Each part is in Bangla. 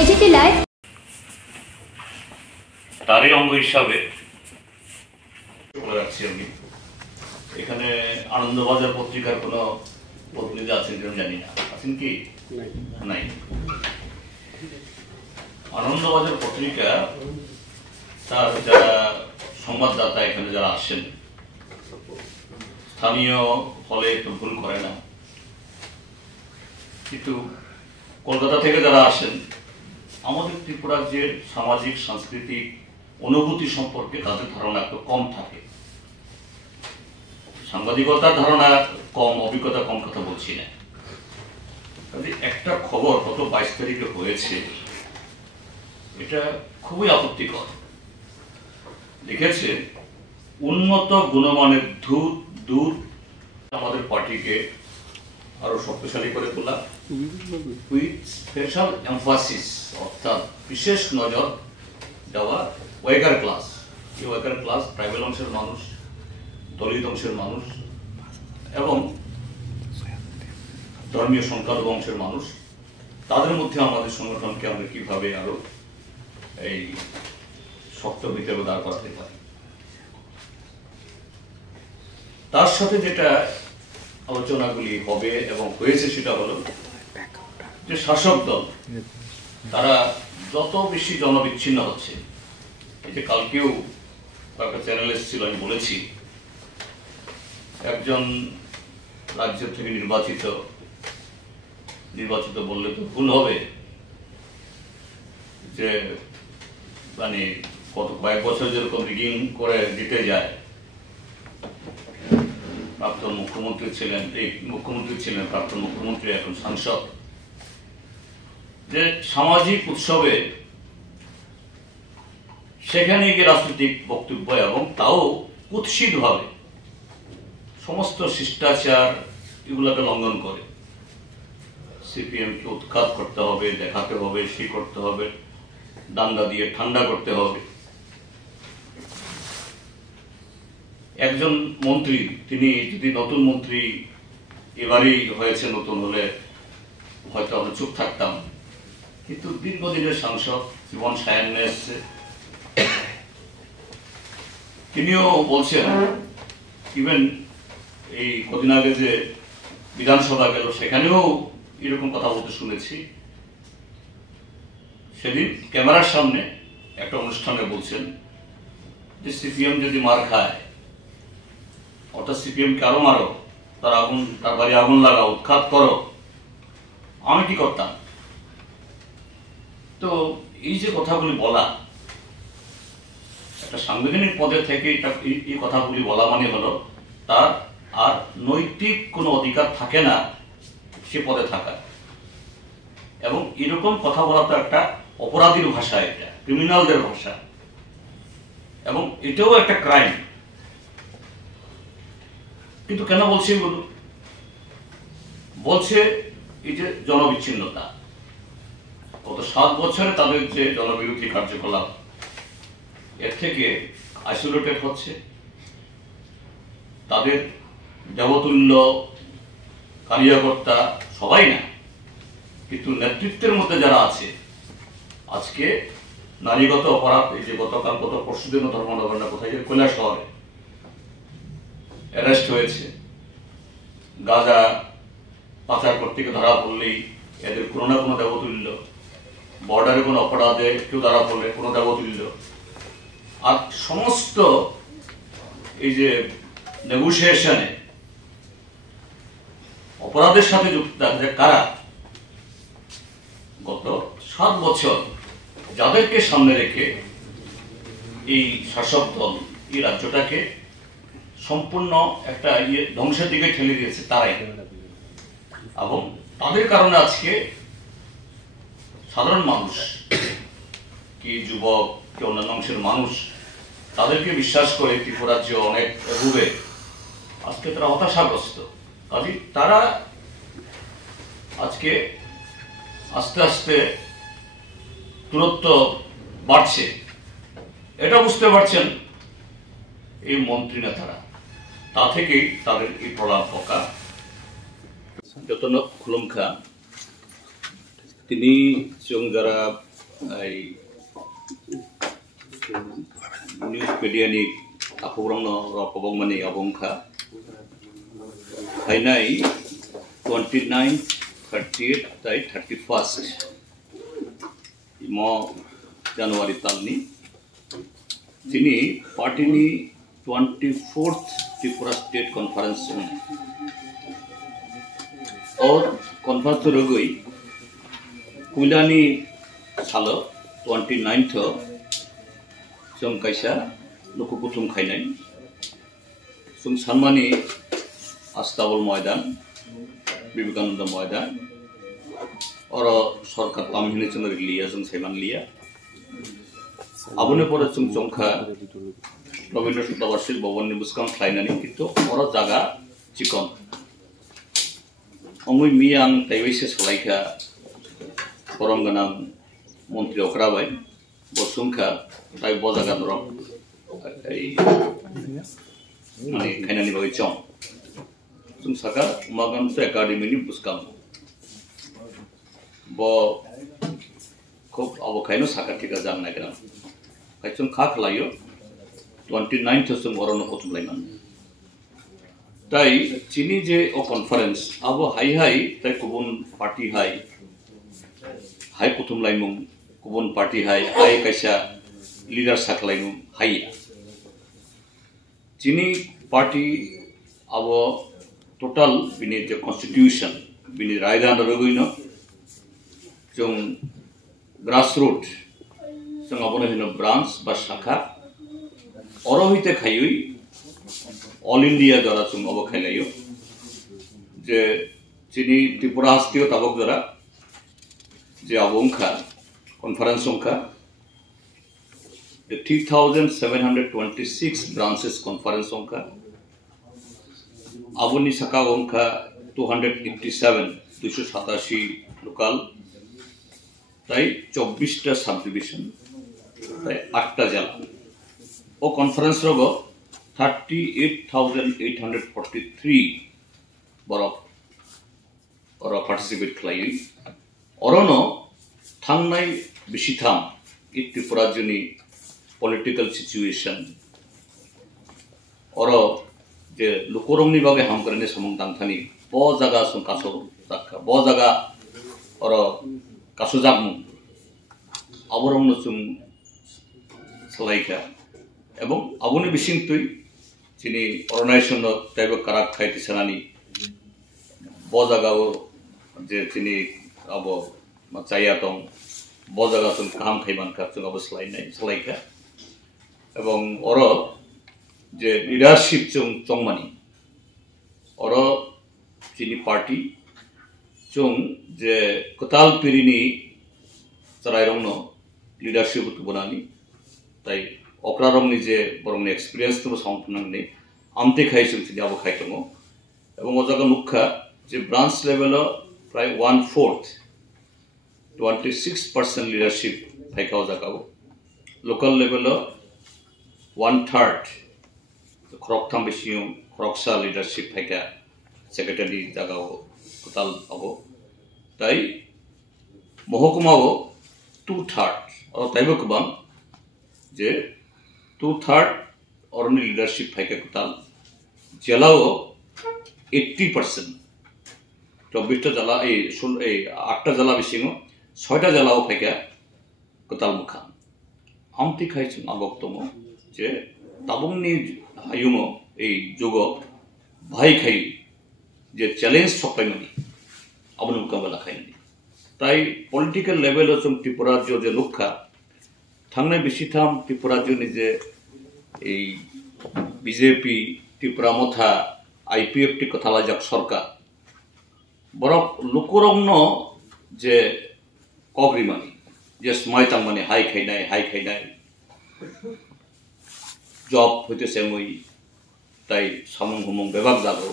এজিটি লাইভ তারই অঙ্গ হিসাবে বলে রাখছি আমি এখানে আনন্দবাজার পত্রিকার কোনো প্রতিনিধি আছেন কিনা জানি না, আছেন কি? নাই। আনন্দবাজার পত্রিকা তার যারা সংবাদদাতা এখানে যারা আসেন স্থানীয় হলে একটু ভুল করে না, কিন্তু কলকাতা থেকে যারা আসেন আমাদের ত্রিপুরার যে সামাজিক সাংস্কৃতিক অনুভূতি সম্পর্কে তাদের ধারণা একটু কম থাকে। সাংবাদিকতার ধারণা কম, অভিজ্ঞতা কম, কথা বলছি না। একটা খবর গত 22 তারিখে হয়েছে, এটা খুবই আপত্তিকর। লিখেছে উন্নত গুণমানের দুধ আমাদের পার্টিকে আরো শক্তিশালী করে তোলা, উইথ স্পেশাল এমফাসিস, অর্থাৎ বিশেষ নজর দেওয়া ওয়ার্কার ক্লাস। এই ওয়ার্কার ক্লাস ট্রাইবাল অংশের মানুষ, দলিত অংশের মানুষ এবং ধর্মীয় সংখ্যালঘু অংশের মানুষ। তাদের মধ্যে আমাদের সংগঠনকে আমরা কিভাবে আরো এই শক্ত ভিতরে দাঁড় করাতে পারি। তার সাথে যেটা আলোচনাগুলি হবে এবং হয়েছে সেটা হলো যে শাসক দল তারা যত বেশি জনবিচ্ছিন্ন হচ্ছে। এই যে কালকেও কয়েকটা চ্যানেল এসেছিল, আমি বলেছি একজন রাজ্য থেকে নির্বাচিত বললে তো ভুল হবে, যে মানে কত কয়েক বছর যেরকম রিগিং করে দিতে যায়। প্রাক্তন মুখ্যমন্ত্রী ছিলেন, প্রাক্তন মুখ্যমন্ত্রী এখন সাংসদ, যে সামাজিক উৎসবে সেখানে গিয়ে রাজনৈতিক বক্তব্য এবং তাও কুৎসিত ভাবে সমস্ত শিষ্টাচার এগুলোকে লঙ্ঘন করে। সিপিএম কে উৎখাত করতে হবে, দেখাতে হবে, সেই করতে হবে, দাঙ্গা দিয়ে ঠান্ডা করতে হবে। একজন মন্ত্রী, তিনি যদি নতুন মন্ত্রী এবারই হয়েছে, নতুন হলে হয়তো আমরা চুপ থাকতাম, কিন্তু দীর্ঘদিনের সাংসদ জীবন সায়ান্নে এসছে, তিনিও বলছেন, ইভেন এই কদিন আগে যে বিধানসভা গেল সেখানেও এরকম কথা বলতে শুনেছি। সেদিন ক্যামেরার সামনে একটা অনুষ্ঠানে বলছেন যে সিপিএম যদি মার খায়, অর্থাৎ সিপিএম কে আরো মারো, তার বাড়ি আগুন লাগাও, উৎখাত করো, আমি কি করতাম? তো এই যে কথাগুলি বলা, একটা সাংবিধানিক পদে থেকে এই কথাগুলি বলা মানে হলো তার আর নৈতিক কোনো অধিকার থাকে না সে পদে থাকা। এবং এরকম কথা বলা তো একটা অপরাধীর ভাষা, এটা ক্রিমিনালদের ভাষা, এবং এটাও একটা ক্রাইম। কিন্তু কেন বলছে এগুলো? বলছে এই যে জনবিচ্ছিন্নতা, গত 7 বছরে তাদের যে জনবিরোধী কার্যকলাপ, এর থেকে আইসোলেটেড হচ্ছে। তাদের দেবতুল্য কার্যকর্তা সবাই না, কিন্তু নেতৃত্বের মধ্যে যারা আছে, আজকে নারীগত অপরাধ, এই যে গতকাল পরশুদিন ধর্মনগর না কোথায় যে কৈলাস শহরে অ্যারেস্ট হয়েছে, গাঁজা পাচার করতে ধরা পড়লেই এদের কোনো না কোনো দেবতুল্য, বর্ডারে কোনো অপরাধে কেউ ধরা পড়লে কোনো দেবতুল্য। আর সমস্ত এই যে নেগোসিয়েশনে অপরাধের সাথে যুক্ত কারা, গত 7 বছর যাদেরকে সামনে রেখে এই শাসক দল এই রাজ্যটাকে সম্পূর্ণ একটা ধ্বংসের দিকে ঠেলে দিয়েছে তারাই। এবং তাদের কারণে আজকে সাধারণ মানুষ, কি যুবক, কি অন্যান্য অংশের মানুষ, তাদেরকে বিশ্বাস করে ত্রিপুরা রাজ্য অনেক এগোবে, আজকে তারা হতাশাগ্রস্ত। কাজে তারা আজকে আস্তে আস্তে দূরত্ব বাড়ছে, এটা বুঝতে পারছেন এই মন্ত্রী নেতারা। তা থেকেই তাদের এই প্রলাপ পকা। যতন খুলুমখা তিনি যারা news media ni aku orang no pabong mani abongka hainai 29 30th tai 31st mo January talni sini party ni 24th Tripura State Conference और conference तो रगोई कुलानी सालो 29th जों कैसा लोक कुटुम खाइनाय जों सानमानि आस्ताबल मैदान विवेकानंद मैदान और सरकार तामहिने जों लिया जों साइमान लिया आबुने परे जों जंखा रवीन्द्र सदाबासिल भवननि बुसकां खाइनानै किन्तु और जागा चिकन अंगुई मियां ताइवैसे सलाइखा परमगोनां मन्त्रि अक्राबाय बसुंखा ताइ बजागान रक माने खाइनानै बागै चं जों साका उमागान्त एकाडेमिनि बुसकां ब खुब अबखायनो साखाथिका जानो नागिरा खायचों खा खालायो 29th जों अरनो खतुमलायमान ताई चिनी जे ओ कॉन्फ्रेंस अब हाई हाई ताई गुबुन पार्टी हाई हाई कुटुमलायमुं गुबुन पार्टी हाई हाई कैसा लीडर साखलायमुं हाई चिनी पार्टी अब टोटल बिनि जे कॉन्स्टिट्यूशन बिनि रायदान रगैनो जों ग्रासरूट जों अबनो हिनो ब्रांच बा शाखा अरहिते खायुई ऑल इंडिया द्वारा जों अब खाइलायो जे चिनी त्रिपुरा हस्तियो ताबक द्वारा जे अबंखा कॉन्फ्रेंस अंखा the 3726 branches conference अंखा आबुनि साका अंखा 287 लोकल ताई 24 टा सब डिविजन ताई 8 टा जिला ओ कॉन्फ्रेंस रगो 38,843 बरफ और पार्टिसिपेट खालायो अरनो थांनाय बिसिथाम त्रिपुरा जोंनि पलिटिकल सिचुएशन और जे लुकरंनि बागै हामकरनि समं दांथानि ब जागा सं कासो जाखा ब जागा और कासो जागमु अबरंनो जों सलाइखा एवं आबुनि बिसिंतुइ चिनी अरुणाचल ताइबो काराक खाइति सानानि ब जागाव जे चिनी अब चाया दं ब जागा जों काम खाइमानखा जों अब सलाइखा एवं और जे लीडरशिप जों चंमानि और चिनी पार्टी जों जे कताल पिरिनि चराइरंनो लीडरशिप बनानि ताई अक्रारंनि जे बरंनि एक्सपीरियंस तो साउंडनांनि आमते खाइसुं चिनि अब खाइतंगो एवं अजागा नुखा जे ब्रांच लेवल प्राय 1/4 26% लीडरशिप फाइकाव जागाव लोकल लेवल 1/3 खरकथाम बिसियों खरकसा लीडरशिप फाइका सेक्रेटारी जागाव कताल अबो ताई महकुमाव 2/3 और ताइबो गोबां जे 2/3 और लीडरशिप फाइका कताल जिलाओ 80% 24 जला 8 जला बिसिङो 6 जलाओ फाइका कताल मुखा आमति खाइसिं आबक दङ जे ताबुंनि हायुमो जुगो भाई खाइ जे चैलेंज सफायमनि आबनो मुकाबला खाइनि ताई पॉलिटिकल लेवल जों त्रिपुरा जो जे लुखा थांनाय बिसिथाम त्रिपुरा जोनि जे बीजेपी त्रिपुरा मथा आईपीएफ टी कथालाजाक सरकार बरक लुकुरंनो जे कग्रिमानि जे समायतां माने हाई खाइनाय जॉब होते सेमुई ताई सामुं हुमुं बेबाग जागो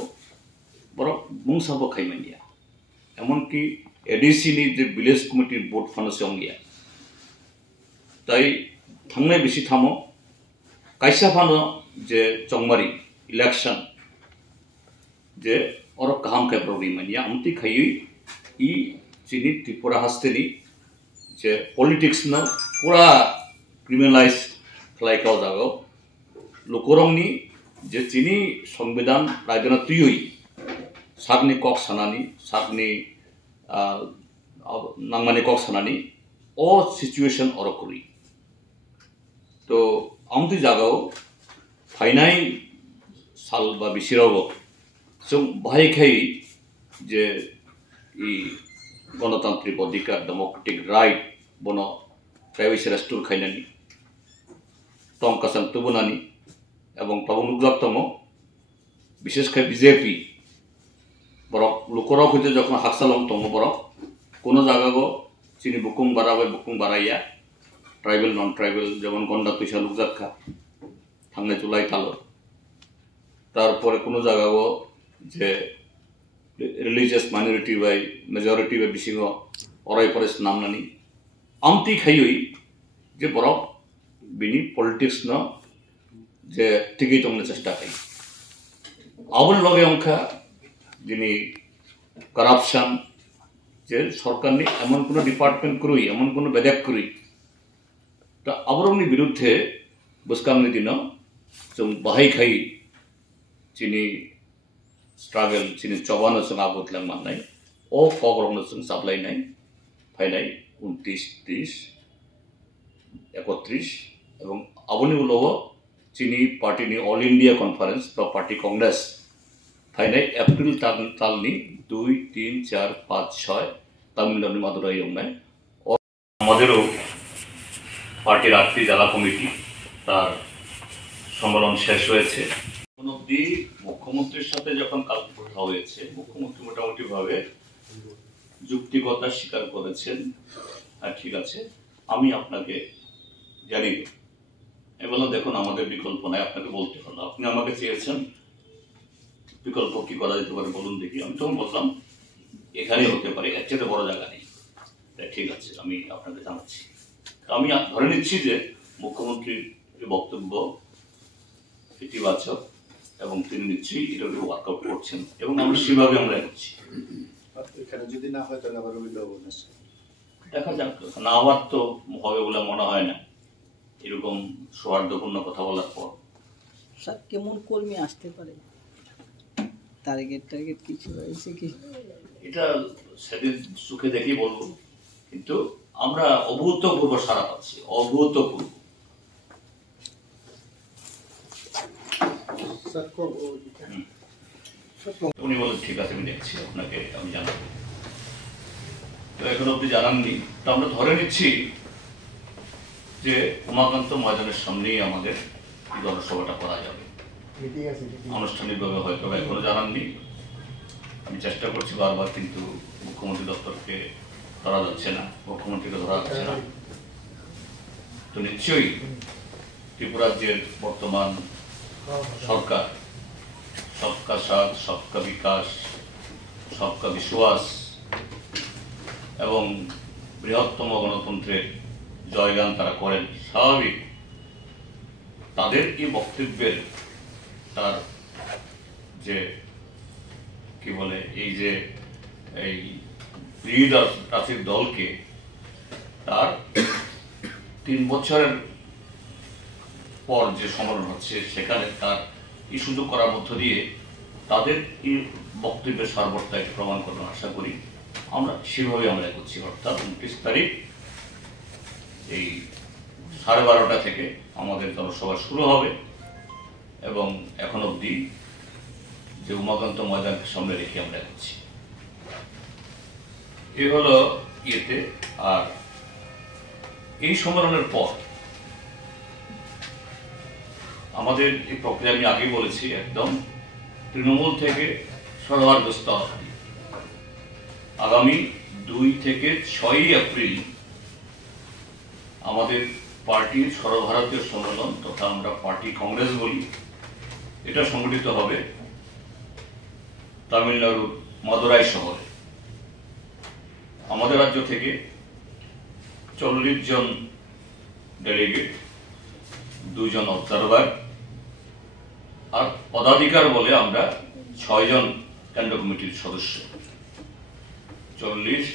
बरक मुंसाबो खाइमानिया एमन की एडीसी नि जे विलेज कमिटी बोर्ड फानसें गया ताई थांनाय बिसिथामो काइसा फानो जे चंगमारी इलेक्शन जे और काम के प्रॉब्लम मानिया हमती खाई ई चिनी त्रिपुरा हस्तेनी जे पॉलिटिक्स न पूरा क्रिमिनलाइज खालायखाव जागो लुकरंगनि जे चिनी संविधान रायदोना तुयुई सागनि कक सानानि सागनि नांमानि कक सानानि ओ सिचुएशन अरकुरी तो आमति जागाव फाइनाय साल बा बिसिरावो जों बाहायखाय जे इ गणतान्त्रिक अधिकार डेमोक्रेटिक राइट बनो प्राइवेट रेस्टोर खायनानि टंकासान तुबुनानि एवं तबुं नुजाक्तमो विशेषकर बीजेपी बरक लुकरक हইতে যখন হাকসালং তঙ্গ বরক কোন জায়গাগো চিনি বুকুং বারাইয়া ট্রাইবেল নন ট্রাইবেল যেমন গন্ডা তুইসা লুকজাক্কা থাংনে চুলাই তালো তারপরে কোন জায়গাগো যে religious minority by majority by बिसिङो अराय फरेस्ट नामनानि आमति खायui जे बरक बिनि पॉलिटिक्स न जे टिकै तंनो चेष्टा खाय आबुल लगे अंखा दिनै करापशन जे सरकारनि एमन कोनो डिपार्टमेंट करुई एमन कोनो बेदेक करुई ता आबरमनि बिरुद्धे बसकामनि दिनो जों बाहाय खाय चिनि स्ट्रागल चिनि चबानो जों आबोतलां माननाय ओ फगरनो जों साबलायनाय फायनाय 29 30 31 एवं आबुनि उनाव चिनि पार्टीनि ऑल इंडिया कॉन्फ्रेंस बा पार्टी कांग्रेस फायनाय एप्रिल तालनि 2 3 4 5 6 तामिलनाडु मादुराई हमनाय और আমাদেরও পার্টির 8টি জেলা কমিটি তার সম্মেলন শেষ হয়েছে অবধি মুখ্যমন্ত্রীর সাথে যখন কালকে কথা হয়েছে মুখ্যমন্ত্রী মোটামুটি ভাবে যুক্তিকতা স্বীকার করেছেন আর ঠিক আছে আমি আপনাকে জানিয়ে দেব এবং দেখুন আমাদের বিকল্প নাই আপনাকে বলতে হলো আপনি আমাকে চেয়েছেন বিকল্প কি করা যেতে পারে বলুন দেখি আমি তখন বললাম এখানেই হতে পারে এর চেয়ে বড় জায়গা নেই ঠিক আছে আমি আপনাকে জানাচ্ছি আমি ধরে নিচ্ছি যে মুখ্যমন্ত্রীর বক্তব্য ইতিবাচক এবং তিনি নিশ্চয়ই এটার ওয়ার্কআউট করছেন এবং আমরা সেভাবে আমরা এগোচ্ছি এখানে যদি না হয় তাহলে আবার দেখা যাক না হওয়ার তো হবে বলে মনে হয় না এরকম সৌহার্দ্যপূর্ণ কথা বলার পর স্যার কেমন কর্মী আসতে পারে টার্গেট কিছু রয়েছে কি এটা সেদিন সুখে দেখেই বলবো কিন্তু আমরা অভূতপূর্ব সাড়া পাচ্ছি অভূতপূর্ব উনি বলেন ঠিক আছে আমি দেখছি আপনাকে আমি জানাবো তো এখন অব্দি জানাননি তো আমরা ধরে নিচ্ছি যে উমাকান্ত ময়দানের সামনেই আমাদের এই জনসভাটা করা যাবে আনুষ্ঠানিকভাবে হয়তো এখনো জানাননি আমি চেষ্টা করছি বারবার কিন্তু মুখ্যমন্ত্রী দপ্তরকে ধরা যাচ্ছে না মুখ্যমন্ত্রীকে ধরা যাচ্ছে না তো নিশ্চয়ই ত্রিপুরা রাজ্যের বর্তমান সরকার सबका साथ सबका विकास सबका विश्वास এবং বৃহত্তম গণতন্ত্রের জয়গান তারা করেন স্বাভাবিক তাদের এই বক্তব্যের তার যে কি বলে এই যে এই রাজনৈতিক দলকে তার 3 বছরের পর যে সম্মেলন হচ্ছে সেখানে তার এই সুযোগ করার মধ্য দিয়ে তাদের এই বক্তব্যের সার্বত্রিক প্রমাণ করার আশা করি আমরা সেভাবে আমরা এগোচ্ছি অর্থাৎ 29 তারিখ এই 12:30 থেকে আমাদের জনসভা শুরু হবে এবং এখন অবধি যে উমাকান্ত ময়দানকে সামনে রেখে আমরা এগোচ্ছি এই হলো ইয়েতে আর এই সম্মেলনের পর আমাদের এই প্রক্রিয়া আমি আগেই বলেছি একদম তৃণমূল থেকে সর্বগ্রস্ত আগামী 2 থেকে 6 এপ্রিল আমাদের পার্টির সর্বভারতীয় সম্মেলন তথা আমরা পার্টি কংগ্রেস বলি এটা সংগঠিত হবে তামিলনাড়ুর মাদুরাই শহরে আমাদের রাজ্য থেকে 40 জন ডেলিগেট 2 জন অবজারভার আর পদাধিকার বলে আমরা 6 জন কেন্দ্র কমিটির সদস্য 40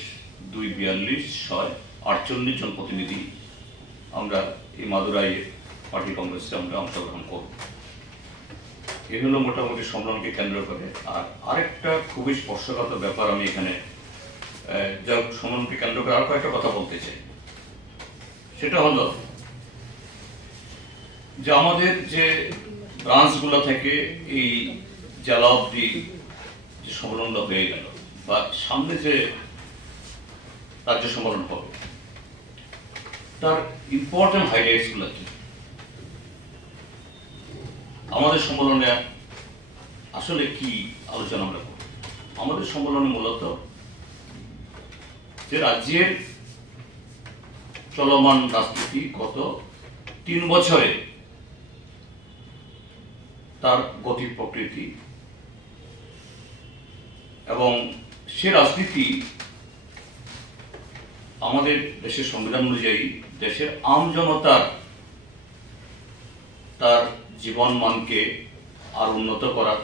2 42 6 48 জন প্রতিনিধি আমরা এই মাদুরাই পার্টি কংগ্রেসে আমরা অংশগ্রহণ করব। এই হলো মোটামুটি সম্মেলনকে কেন্দ্র করে। আর আরেকটা খুবই স্পর্শকাতর ব্যাপার আমি এখানে যা সম্মেলনকে কেন্দ্র করে আর কয়েকটা কথা বলতে চাই। সেটা হলো যে আমাদের যে ব্রাঞ্চগুলো থেকে এই জেলা অবধি যে সম্মেলনটা হয়ে গেল বা সামনে যে রাজ্য সম্মেলন হবে তার ইম্পর্টেন্ট হাইলাইটস গুলো কি, আমাদের সম্মেলনে আসলে কি আলোচনা আমরা করব। আমাদের সম্মেলনে মূলত যে রাজ্যের চলমান রাজনীতি গত 3 বছরে তার গতি প্রকৃতি এবং সে রাজনীতি আমাদের দেশের সংবিধান অনুযায়ী দেশের আম জনতার তার জীবন মানকে আরো উন্নত করা,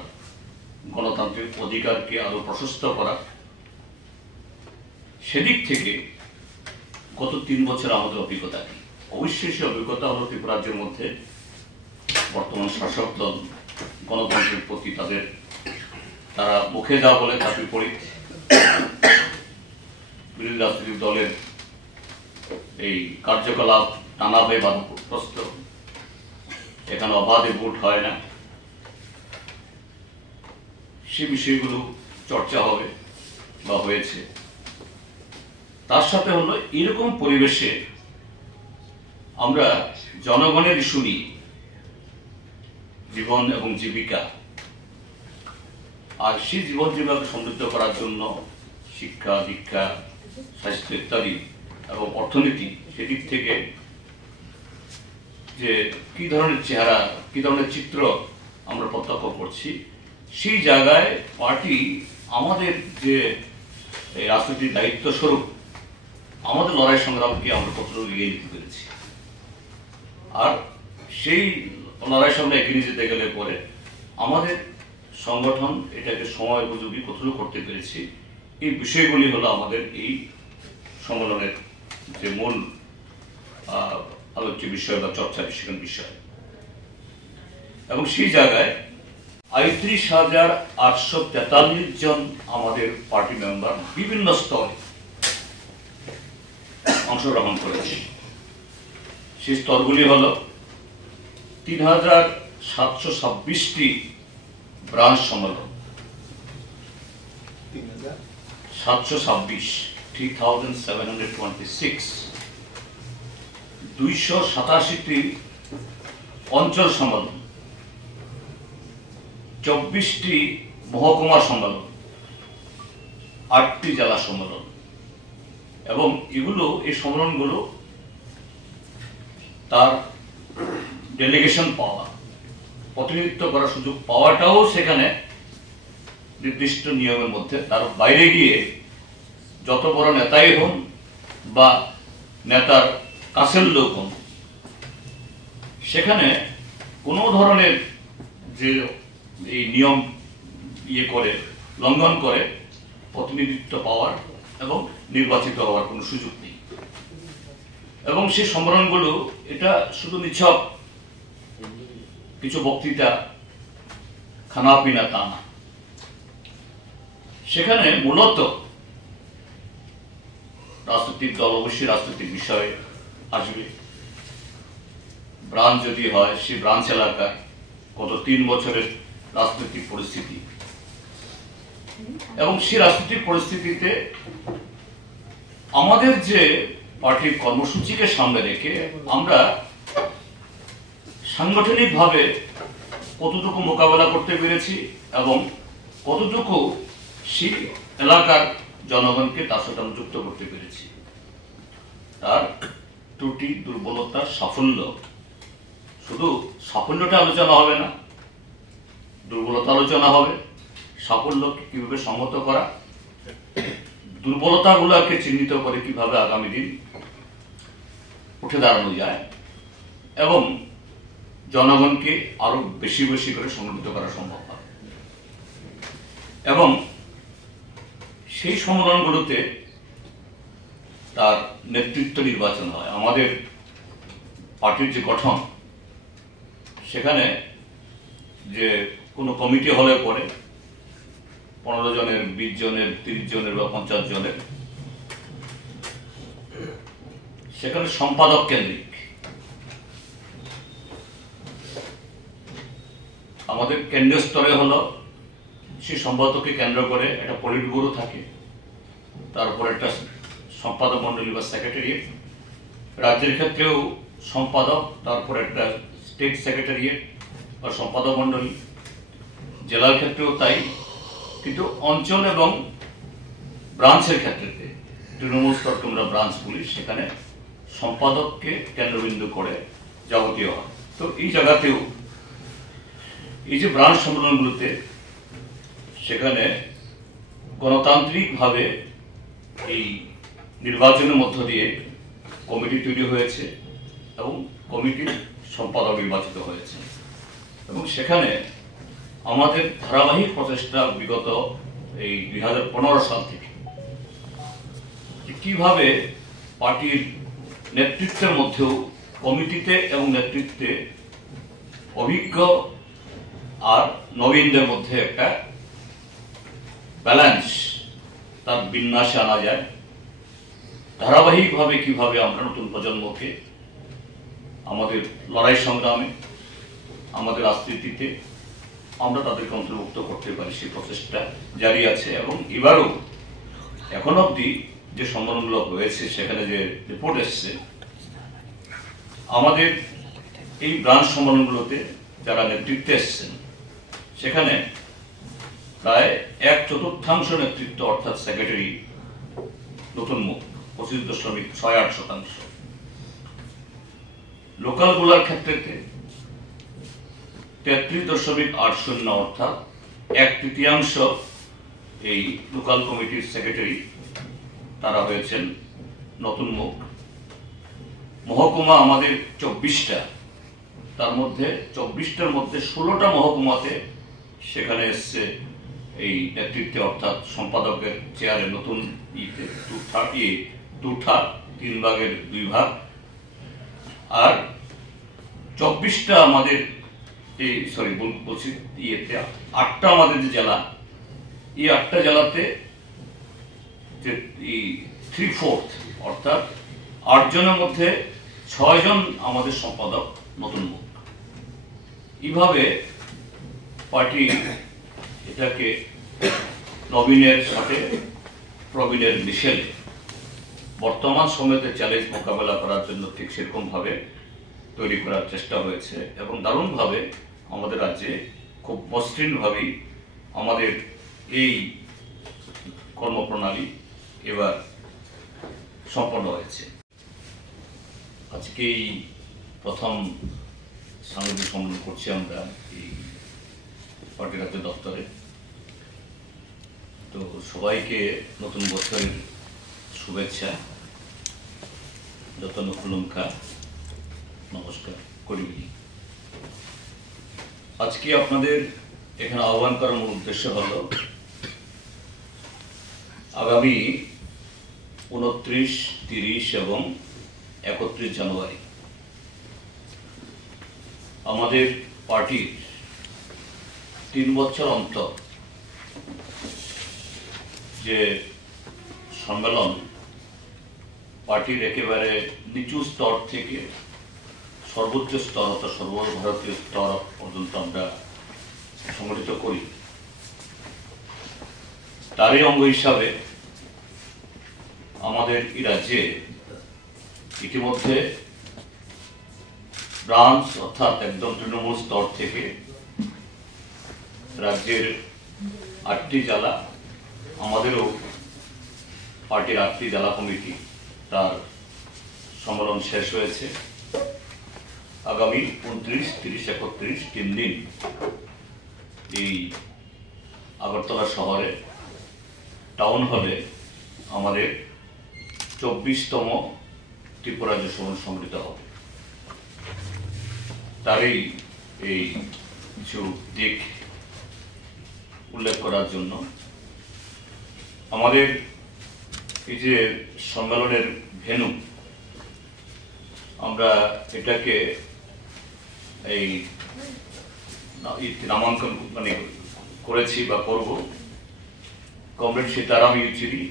গণতান্ত্রিক অধিকারকে আরো প্রশস্ত করা, সেদিক থেকে গত 3 বছর আমাদের অভিজ্ঞতা কি। অবশ্যই সে অভিজ্ঞতা হলো ত্রিপুরা রাজ্যের মধ্যে বর্তমান শাসক দল গণতন্ত্রের প্রতি তারা মুখে যা বলে তার বিপরীত, বিরোধী রাজনৈতিক দলের এই কার্যকলাপ নানাভাবে বাধাগ্রস্ত, এখানে অবাধে ভোট হয় না, সে বিষয়গুলো চর্চা হবে বা হয়েছে। তার সাথে হলো এরকম পরিবেশে আমরা জনগণের ইস্যু নিয়ে জীবন এবং জীবিকা আর সেই জীবন জীবিকাকে সমৃদ্ধ করার জন্য শিক্ষা, দীক্ষা, স্বাস্থ্য ইত্যাদি এবং অর্থনীতি, সেদিক থেকে যে কি ধরনের চেহারা, কি ধরনের চিত্র আমরা প্রত্যক্ষ করছি, সেই জায়গায় পার্টি আমাদের যে রাজনৈতিক দায়িত্ব স্বরূপ আমাদের লড়াই সংগ্রামকে আমরা কতটুকু এগিয়ে নিতে পেরেছি। আর সেই লড়াই সংগ্রাম এগিয়ে যেতে গেলে পরে আমাদের সংগঠন এটাকে সময় উপযোগী কতটুকু করতে পেরেছি, এই বিষয়গুলি হলো আমাদের এই সম্মেলনের যে মূল আলোচ্য বিষয় বা চর্চা বিষয়। এবং সেই জায়গায় ৩৮,৮৪৩ জন আমাদের পার্টি মেম্বার বিভিন্ন স্তরে অংশগ্রহণ করেছে। সেই স্তরগুলি হল ৩,৭২৬টি ব্রাঞ্চ সম্মেলন, 3,726 287টি অঞ্চল সম্মেলন, 24টি মহকুমা সম্মেলন, 8টি জেলা সম্মেলন। এবং এই সম্মেলনগুলো তার ডেলিগেশন পাওয়া, প্রতিনিধিত্ব করার সুযোগ পাওয়াটাও সেখানে নির্দিষ্ট নিয়মের মধ্যে, তার বাইরে গিয়ে যত বড় নেতাই হন বা নেতার কাছের লোক হন, সেখানে কোনো ধরনের যে এই নিয়ম লঙ্ঘন করে প্রতিনিধিত্ব পাওয়ার এবং নির্বাচিত হওয়ার কোনো সুযোগ নেই। এবং সেই সম্মেলনগুলো এটা শুধু নিছক কিছু বক্তৃতা, খানা পিনা তা না, সেখানে মূলত রাজনৈতিক দল অবশ্যই রাজনৈতিক বিষয় আসবে। ব্রাঞ্চ যদি হয়, সেই ব্রাঞ্চ এলাকায় গত 3 বছরের রাজনৈতিক পরিস্থিতি এবং সেই রাজনৈতিক পরিস্থিতিতে আমাদের যে পার্টির কর্মসূচিকে সামনে রেখে আমরা সাংগঠনিকভাবে কতটুকু মোকাবেলা করতে পেরেছি এবং কতটুকু সেই এলাকার জনগণকে তার সাথে যুক্ত করতে পেরেছি, তার ত্রুটি, দুর্বলতা, সাফল্য, শুধু সাফল্যটা আলোচনা হবে না, দুর্বলতা আলোচনা হবে, সাফল্যকে কিভাবে সংহত করা, দুর্বলতাগুলোকে চিহ্নিত করে কিভাবে আগামী দিন উঠে দাঁড়ানো যায় এবং জনগণকে আরো বেশি বেশি করে সমৃদ্ধ করা সম্ভব হবে। এবং সেই সম্মেলনগুলোতে তার নেতৃত্ব নির্বাচন হয়। আমাদের পার্টির যে গঠন, সেখানে যে কোনো কমিটি হলে পরে 15 জনের, 20 জনের, 30 জনের বা 50 জনের, সেখানে সম্পাদক কেন্দ্রিক। আমাদের কেন্দ্রীয় স্তরে হলো সেই সম্পাদককে কেন্দ্র করে একটা পলিট ব্যুরো থাকে, তারপর একটা সম্পাদক মন্ডলী বা সেক্রেটারিয়েট, রাজ্যের ক্ষেত্রেও সম্পাদক, তারপর একটা স্টেট সেক্রেটারিয়েট বা সম্পাদক মন্ডলী, জেলার ক্ষেত্রেও তাই। কিন্তু অঞ্চল এবং ব্রাঞ্চের ক্ষেত্রে তৃণমূল স্তরকে আমরা ব্রাঞ্চ বলি, সেখানে সম্পাদককে কেন্দ্রবিন্দু করে যাবতীয় হয়। তো এই জায়গাতেও এই যে ব্রাঞ্চ সম্মেলনগুলোতে, সেখানে গণতান্ত্রিকভাবে এই নির্বাচনের মধ্য দিয়ে কমিটি তৈরি হয়েছে এবং কমিটির সম্পাদক নির্বাচিত হয়েছে। এবং সেখানে আমাদের ধারাবাহিক প্রচেষ্টা বিগত এই 2015 সাল থেকে কিভাবে পার্টির নেতৃত্বের মধ্যেও কমিটিতে এবং নেতৃত্বে অভিজ্ঞ আর নবীনদের মধ্যে একটা ব্যালেন্স তার বিন্যাসে আনা যায়, ধারাবাহিকভাবে কিভাবে আমরা নতুন প্রজন্মকে আমাদের লড়াই সংগ্রামে, আমাদের রাজনীতিতে আমরা তাদেরকে অন্তর্ভুক্ত করতে পারি, সেই প্রচেষ্টা জারি আছে। এবং এবারও এখন অবধি যে সম্মেলনগুলো হয়েছে, সেখানে যে রিপোর্ট এসছে, আমাদের এই ব্রাঞ্চ সম্মেলনগুলোতে যারা নেতৃত্বে এসছেন, সেখানে প্রায় 1/4 নেতৃত্ব, অর্থাৎ সেক্রেটারি নতুন মুখ, 25.68%। লোকালগুলোর ক্ষেত্রে 33.80, অর্থাৎ 1/3 এই লোকাল কমিটির সেক্রেটারি তারা হয়েছেন নতুন মুখ। মহকুমা আমাদের 24টা, তার মধ্যে 24টার মধ্যে 16টা মহকুমাতে সেখানে এসছে এই নেতৃত্বে, অর্থাৎ সম্পাদকের চেয়ারে নতুন দুঠা 3 ভাগের 2 ভাগ। আর 24টা আমাদের এই বলছি 8টা আমাদের যে জেলা, এই 8টা জেলাতে যে 3/4, অর্থাৎ 8 জনের মধ্যে 6 জন আমাদের সম্পাদক নতুন মুখ। এইভাবে পার্টি এটাকে নবীনের সাথে প্রবীণের মিশেল বর্তমান সময়তে চ্যালেঞ্জ মোকাবেলা করার জন্য ঠিক সেরকম ভাবে তৈরি করার চেষ্টা হয়েছে। এবং দারুণভাবে আমাদের রাজ্যে খুব মসৃণভাবেই আমাদের এই কর্মপ্রণালী এবার সম্পন্ন হয়েছে। আজকে এই প্রথম সাংবাদিক সম্মেলন করছি আমরা এই পার্টি রাজ্য দপ্তরে। তো সবাইকে নতুন বছরের শুভেচ্ছা, যত নকুলঙ্কা নমস্কার করি। আজকে আপনাদের এখানে আহ্বান করার মূল উদ্দেশ্য হল আগামী 29, 30 এবং 31 জানুয়ারি আমাদের পার্টির 3 বছর অন্তর যে সম্মেলন, পার্টির একেবারে নিচু স্তর থেকে সর্বোচ্চ স্তর অর্থাৎ সর্বভারতীয় স্তর পর্যন্ত আমরা সংগঠিত করি, তারই অঙ্গ হিসাবে আমাদের এই রাজ্যে ইতিমধ্যে ব্রাঞ্চ অর্থাৎ একদম তৃণমূল স্তর থেকে রাজ্যের 8টি জেলা, আমাদেরও পার্টির 8টি জেলা কমিটি, তার সম্মেলন শেষ হয়েছে। আগামী 29, 30, 31 3 দিন এই আগরতলা শহরে টাউন হলে আমাদের 24তম ত্রিপুরা রাজ্য সম্মেলন সংগঠিত হবে। তারই এই কিছু দিক উল্লেখ করার জন্য আমাদের এই যে সম্মেলনের ভেন্যু আমরা এটাকে এই নামাঙ্কন করেছি বা করব কমরেড সীতারাম ইয়েচুরি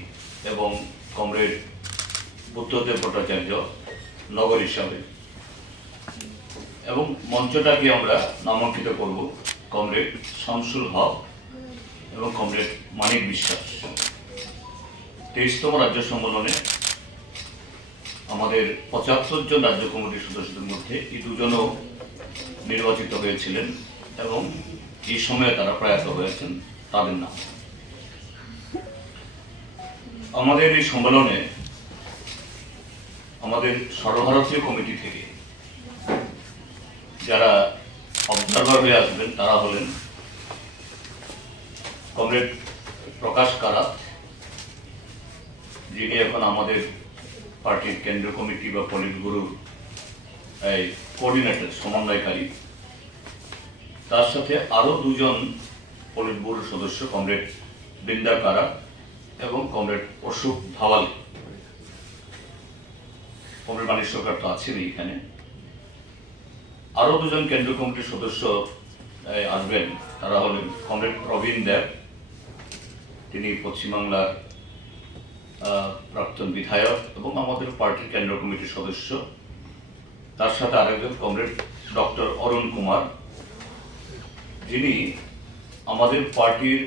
এবং কমরেড বুদ্ধদেব ভট্টাচার্য নগর হিসাবে, এবং মঞ্চটাকে আমরা নামাঙ্কিত করব কমরেড শামসুল হক এবং কমরেড মানিক বিশ্বাস। 23তম রাজ্য সম্মেলনে আমাদের 75 জন রাজ্য কমিটির সদস্যদের মধ্যে এই দুজনও নির্বাচিত হয়েছিলেন এবং এই সময়ে তারা প্রয়াত হয়েছেন, তাদের নাম। আমাদের এই সম্মেলনে আমাদের সর্বভারতীয় কমিটি থেকে যারা অবজারভার হয়ে আসবেন তারা হলেন কমরেড প্রকাশ কারাত, যিনি এখন আমাদের পার্টির কেন্দ্রীয় কমিটি বা পলিট ব্যুরোর কোঅর্ডিনেটর, সমন্বয়কারী। তার সাথে আরো দুজন পলিট ব্যুরোর সদস্য, কমরেড বৃন্দা কারাত এবং কমরেড অশোক ধাওয়াল। কমরেড মানিক সরকার তো আছেন এখানে। আরো দুজন কেন্দ্রীয় কমিটির সদস্য আসবেন, তারা হলেন কমরেড প্রবীণ দেব, তিনি পশ্চিমবাংলার প্রাক্তন বিধায়ক এবং আমাদের পার্টির কেন্দ্রীয় কমিটির সদস্য। তার সাথে আরেকজন কমরেড ডক্টর অরুণ কুমার, যিনি আমাদের পার্টির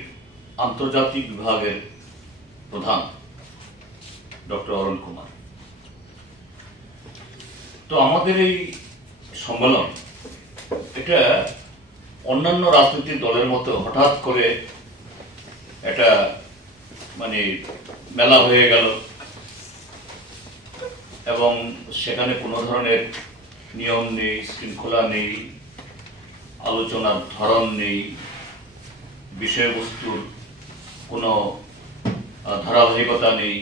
আন্তর্জাতিক বিভাগের প্রধান, ডক্টর অরুণ কুমার। তো আমাদের এই সম্মেলন এটা অন্যান্য রাজনৈতিক দলের মতো হঠাৎ করে এটা মেলা হয়ে গেল এবং সেখানে কোনো ধরনের নিয়ম নেই, শৃঙ্খলা নেই, আলোচনার ধরন নেই, বিষয়বস্তুর কোনো ধারাবাহিকতা নেই।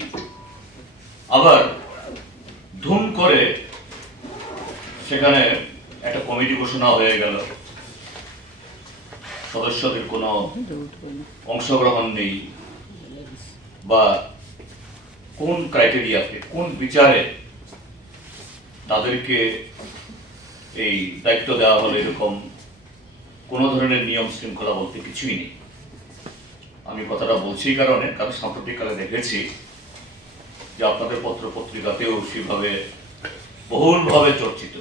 আবার ধুম করে সেখানে একটা কমিটি ঘোষণা হয়ে গেল, সদস্যদের কোনো অংশগ্রহণ নেই, বা কোন ক্রাইটেরিয়াতে, কোন বিচারে তাদেরকে এই দায়িত্ব দেওয়া হলো, এরকম কোন ধরনের নিয়ম শৃঙ্খলা বলতে কিছুই নেই। আমি কথাটা বলছি কারণ সাম্প্রতিককালে দেখেছি যে আপনাদের পত্র পত্রিকাতেও সেভাবে বহুলভাবে চর্চিত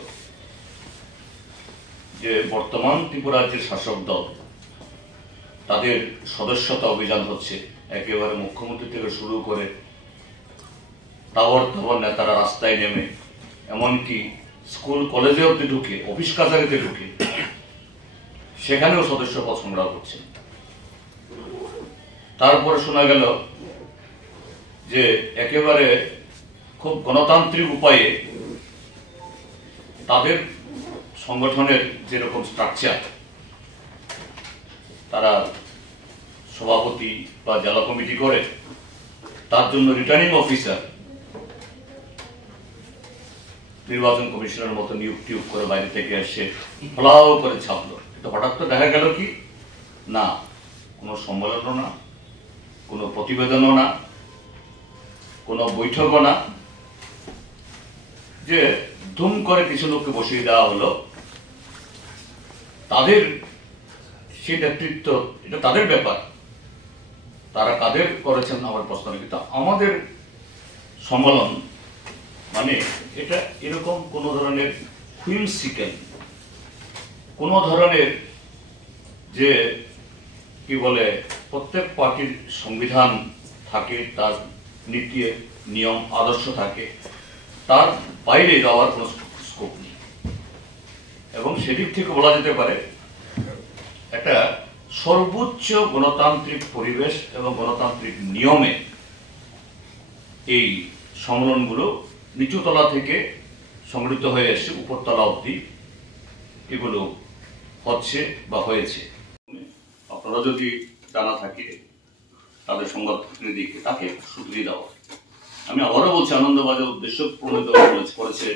যে বর্তমান ত্রিপুরা রাজ্যের শাসক দল, তাদের সদস্যতা অভিযান হচ্ছে একেবারে মুখ্যমন্ত্রী থেকে শুরু করে টাওয়ার নেতারা রাস্তায় নেমে, এমনকি স্কুল কলেজে অব্দি ঢুকে, অফিস কাছারিতে ঢুকে সেখানেও সদস্য পদ সংগ্রহ করছে। তারপরে শোনা গেল যে একেবারে খুব গণতান্ত্রিক উপায়ে তাদের সংগঠনের যেরকম স্ট্রাকচার, তারা সভাপতি বা জেলা কমিটি করে, তার জন্য রিটার্নিং অফিসার নির্বাচন কমিশনের মতো নিয়োগ করে বাইরে থেকে এসে ফলাও করে ছাপলো। কিন্তু হঠাৎ তো দেখা গেল কি না, কোনো সম্মেলনও না, কোনো প্রতিবেদনও না, কোনো বৈঠকও না, যে ধুম করে কিছু লোককে বসিয়ে দেওয়া হলো। তাদের সেই নেতৃত্ব, এটা তাদের ব্যাপার, তারা কাদের করেছেন আমার প্রশ্ন। কিন্তু আমাদের সম্মেলন এটা এরকম কোন ধরনের হুইমসিক্যাল, কোন ধরনের যে কি বলে প্রত্যেক পার্টির সংবিধান থাকে, তার নীতি নিয়ম আদর্শ থাকে, তার বাইরে যাওয়ার কোনো স্কোপ নেই। এবং সেদিক থেকে বলা যেতে পারে একটা সর্বোচ্চ গণতান্ত্রিক পরিবেশ এবং গণতান্ত্রিক নিয়মে এই সম্মেলনগুলো নিচুতলা থেকে সংগঠিত হয়ে এসে উপরতলা অবধি এগুলো হচ্ছে বা হয়েছে। আপনারা যদি জানা থাকে তাদের সংবাদ প্রতিনিধিকে, তাকে সুবিধা দেওয়া। আমি আবারও বলছি, আনন্দবাজার উদ্দেশ্য প্রণীত করেছে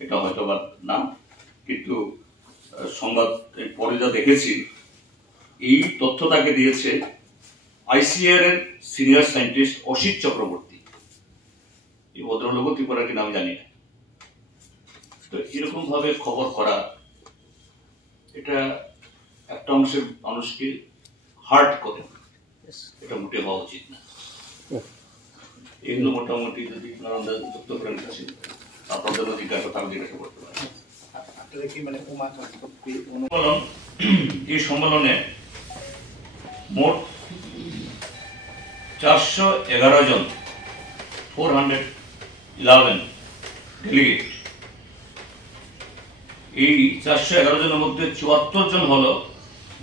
এটা হয়তো বা না, কিন্তু সংবাদ পরে যা দেখেছি, এই তথ্য তাকে দিয়েছে আইসিআর এর সিনিয়র সায়েন্টিস্ট অসিত চক্রবর্তী। এই ভদ্রলোকও ত্রিপুরার কিনা আমি জানি না। তো এরকম ভাবে খবর করা, এটা একটা অংশের মানুষকে হার্ট করে, এটা মোটে হওয়া উচিত না। এগুলো মোটামুটি যদি যুক্ত করেন কাছে আপনাদের জিজ্ঞাসা তারা জিজ্ঞাসা করতে পারে। এই সম্মেলনে মোট 411 জন 411 ডেলিগেট। এই 411 জনের মধ্যে 74 জন হলো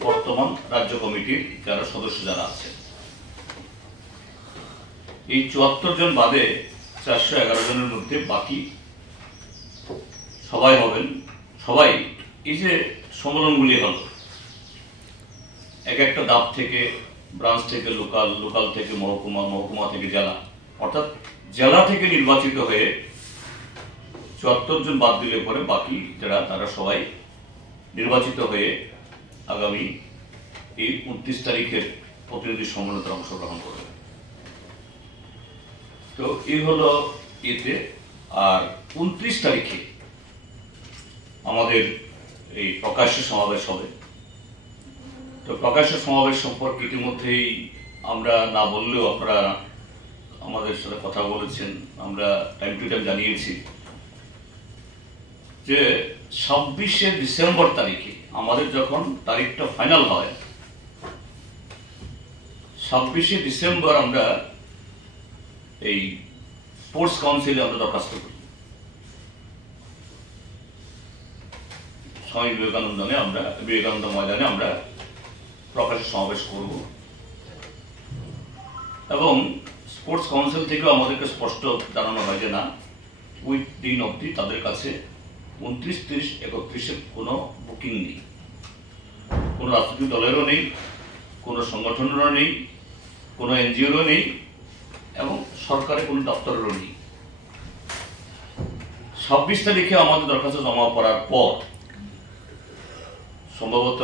বর্তমান রাজ্য কমিটির যারা সদস্য যারা আছে। এই 74 জন বাদে 411 জনের মধ্যে বাকি সবাই হবেন। সবাই এই যে সম্মেলনগুলি হল এক একটা ধাপ থেকে, ব্রাঞ্চ থেকে লোকাল, লোকাল থেকে মহকুমা, মহকুমা থেকে জেলা, অর্থাৎ জেলা থেকে নির্বাচিত হয়ে 74 জন বাদ দিলে পরে বাকি যারা তারা সবাই নির্বাচিত হয়ে আগামী এই 29 তারিখের প্রতিনিধি সম্মেলনে অংশগ্রহণ করবে। তো এই হলো এতে। আর 29 তারিখে আমাদের এই প্রকাশ্য সমাবেশ হবে। তো প্রকাশ্য সমাবেশ সম্পর্কে ইতিমধ্যেই আমরা না বললেও আপনারা আমাদের সাথে কথা বলেছেন, আমরা টাইম টু টাইম জানিয়েছি যে 26শে ডিসেম্বর তারিখে আমাদের যখন তারিখটা ফাইনাল হয়, 26শে ডিসেম্বর আমরা এই স্পোর্টস কাউন্সিলে আমরা দরখাস্ত করি। স্বামী বিবেকানন্দ ময়দানে আমরা প্রকাশ্য সমাবেশ করব এবং স্পোর্টস কাউন্সিল থেকেও আমাদেরকে স্পষ্ট জানানো হয় যে না, ওই দিন অবধি তাদের কাছে 29, 30, 31 কোনো বুকিং নেই, কোনো রাজনৈতিক দলেরও নেই, কোনো সংগঠনেরও নেই, কোনো এনজিওরও নেই এবং সরকারের কোনো দপ্তরেরও নেই। 26 তারিখে আমাদের দরখাস্ত জমা পড়ার পর সম্ভবত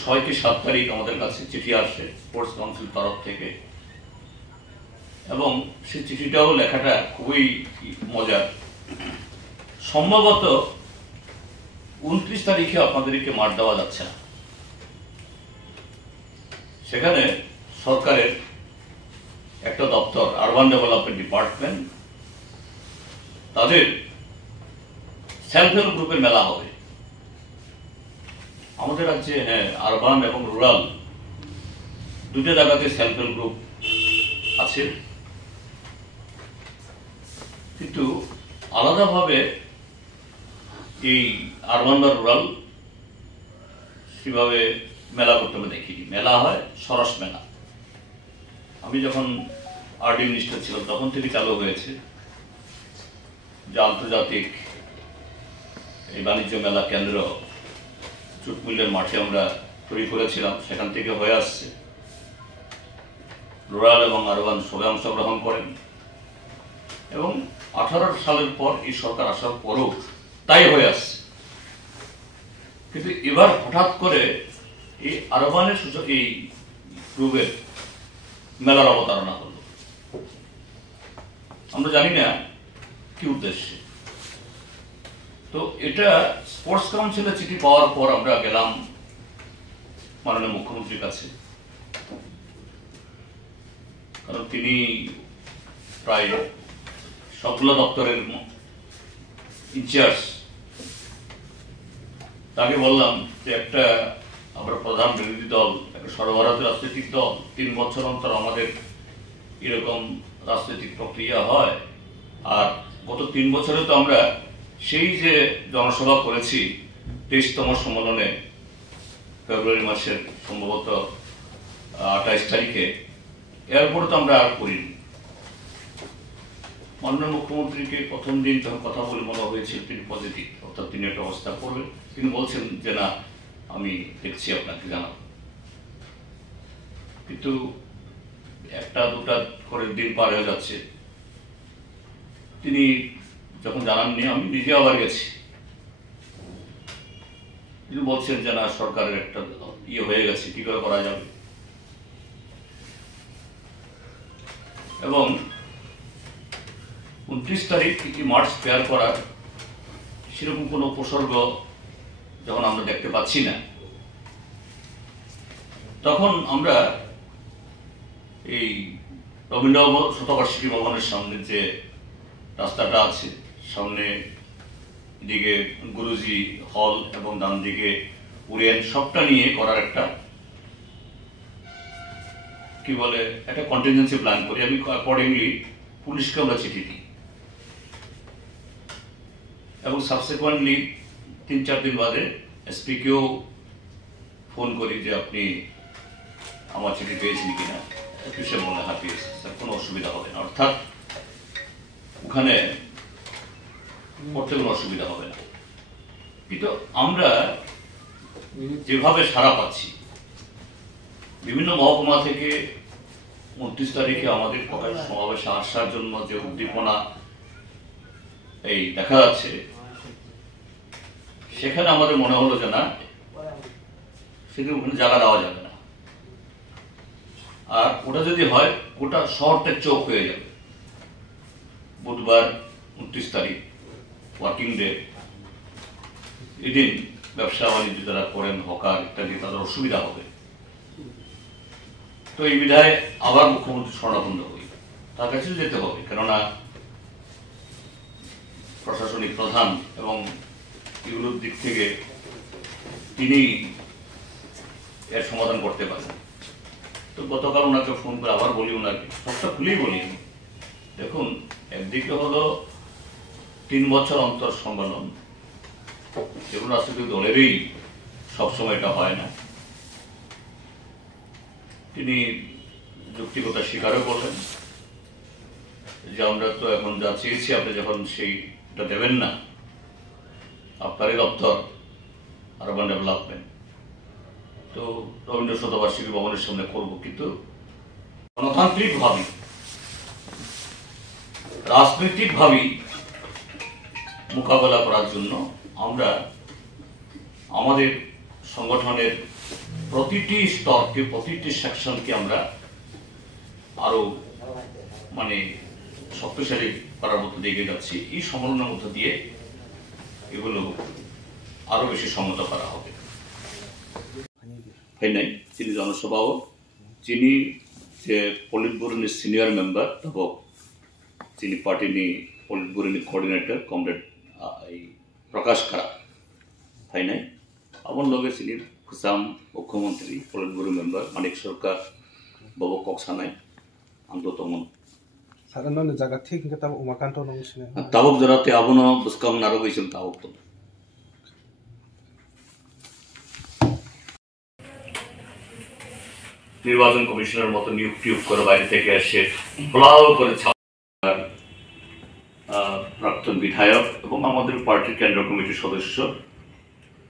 6 কি 7 তারিখ আমাদের কাছে চিঠি আসে স্পোর্টস কাউন্সিল তরফ থেকে, এবং সেই চিঠিটাও লেখাটা খুবই মজার। সম্ভবত 29 তারিখে আপনাদেরকে মাঠ দেওয়া যাচ্ছে না। সেখানে সরকারের একটা দপ্তর, আরবান ডেভেলপমেন্ট ডিপার্টমেন্ট, তাদের সেলফ হেল্প গ্রুপের মেলা হবে আমাদের রাজ্যে। হ্যাঁ, আরবান এবং রুরাল দুটো জায়গাতে সেলফ হেল্প গ্রুপ আছে, কিন্তু আলাদাভাবে এই আরবান বা রুরাল সেভাবে মেলা করতে আমি দেখিনি। মেলা হয় সরস মেলা। আমি যখন আরডি মিনিস্টার ছিলাম তখন থেকে চালু হয়েছে, যে আন্তর্জাতিক এই বাণিজ্য মেলা কেন্দ্র চুটমূল্যের মাঠে আমরা তৈরি করেছিলাম, সেখান থেকে হয়ে আসছে। রুরাল এবং আরবান সবাই অংশগ্রহণ করেন এবং 18 সালের পর এই সরকার আসার পরও তাই হয়ে আসছে। কিন্তু এবার হঠাৎ করে এই আরবানের এই গ্রুপের মেলার অবতারণা হলো। আমরা জানি না কি উদ্দেশ্যে। তো এটা স্পোর্টস কাউন্সিলের চিঠি পাওয়ার পর আমরা গেলাম মাননীয় মুখ্যমন্ত্রীর কাছে, কারণ তিনি প্রায় সবগুলো দপ্তরের ইনচার্জ। তাকে বললাম যে একটা আমরা প্রধান বিরোধী দল, একটা সর্বভারতীয় রাজনৈতিক দল, 3 বছর অন্তর আমাদের এরকম রাজনৈতিক প্রক্রিয়া হয়। আর গত 3 বছরে তো আমরা সেই যে জনসভা করেছি 23তম সম্মেলনে ফেব্রুয়ারি মাসের সম্ভবত 28 তারিখে, এরপরে তো আমরা আর করিনি। মাননীয় মুখ্যমন্ত্রীকে প্রথম দিন যখন কথা বলে মনে হয়েছিল তিনি পজিটিভ, অর্থাৎ তিনি একটা অবস্থা করবেন। তিনি বলছেন যে না, আমি দেখছি, আপনাকে জানাবো। কিন্তু 1-2 করে দিন পার হয়ে যাচ্ছে, তিনি যখন জানাননি, আমি নিজে আবার গেছি। তিনি বলছেন যে না, সরকারের একটা হয়ে গেছে, কি করে করা যাবে। এবং 29 তারিখ কি মার্চ স্পেয়ার করার সেরকম কোনো উপসর্গ যখন আমরা দেখতে পাচ্ছি না, তখন আমরা এই রবীন্দ্র শতবার্ষিকী ভবনের সামনে যে রাস্তাটা আছে, সামনে দিকে গুরুজি হল এবং ডান দিকে উড়িয়ান, সবটা নিয়ে করার একটা কি বলে একটা কন্টিনজেন্সি প্ল্যান করি। আমি অ্যাকর্ডিংলি পুলিশকে আমরা চিঠি দিই এবং সাবসিকুয়েন্টলি 3-4 দিন বাদে এসপিকেও ফোন করি যে আপনি আমার চিঠি পেয়েছেন কিনা। সে বলে হ্যাঁ পেয়েছে স্যার, কোনো অসুবিধা হবে না, অর্থাৎ ওখানে করতে কোনো অসুবিধা হবে না। কিন্তু আমরা যেভাবে সাড়া পাচ্ছি বিভিন্ন মহকুমা থেকে 29 তারিখে আমাদের প্রকাশ সমাবেশে আসার জন্য যে উদ্দীপনা এই দেখা যাচ্ছে, সেখানে আমাদের মনে হলো যে না, সেদিন ওখানে জায়গা দেওয়া যাবে না। আর ওটা যদি হয় গোটা শহরটা চোখ হয়ে যাবে। বুধবার 29 তারিখ ওয়ার্কিং ডে, এদিন ব্যবসা বাণিজ্য যারা করেন, হকার ইত্যাদি, তাদের অসুবিধা হবে। তো এই বিধায় আবার মুখ্যমন্ত্রী শরণাপন্ন হই, তার কাছে যেতে হবে, কেননা প্রশাসনিক প্রধান এবং এগুলোর দিক থেকে তিনি এর সমাধান করতে পারেন। তো গতকাল ওনাকে ফোন করে আবার বলি, ওনাকে সবটা খুলেই বলি, দেখুন একদিকে হলো 3 বছর অন্তর সম্মেলন, যেগুলো রাজনৈতিক দলেরই সবসময় এটা হয় না। তিনি যুক্তিকতা স্বীকারও করলেন যে আমরা তো এখন যা চেয়েছি আপনি যখন সেইটা দেবেন না, আপনারই দপ্তর আরবান ডেভেলপমেন্ট, তো রবীন্দ্র শতবার্ষিকী ভবনের সামনে করব, কিন্তু গণতান্ত্রিক ভাবে রাজনৈতিক ভাবে মোকাবেলা করার জন্য আমরা আমাদের সংগঠনের প্রতিটি স্তরকে, প্রতিটি সেকশনকে আমরা আরো মানে শক্তিশালী করার মধ্যে দিয়ে এগিয়ে যাচ্ছি। এই সম্মেলনের মধ্য দিয়ে এগুলো আরো বেশি সম্মত করা হবে। নাই যিনি জনসভাপক, যিনি যে পলিট ব্যুরোর সিনিয়র মেম্বার এবং যিনি পার্টিনি পলিট ব্যুরোর কোঅর্ডিনেটর কমরেড এই প্রকাশ কারা হয় নাই, আমার লগে যিনি খুসাম মুখ্যমন্ত্রী পলিট ব্যুরো মেম্বার মানিক সরকার বাবু কক্সানাই আন্ততমন সাধারণ জায়গা ঠিক কিন্তু উমাকান্ত নংসিনে তাবক জরাতে আবনো বুসকাম নারো গইছেন তাবক তো নির্বাচন কমিশনের মতো নিয়োগ করে বাইরে থেকে এসে ফলাও করে প্রাক্তন বিধায়ক এবং আমাদের পার্টির কেন্দ্র কমিটির সদস্য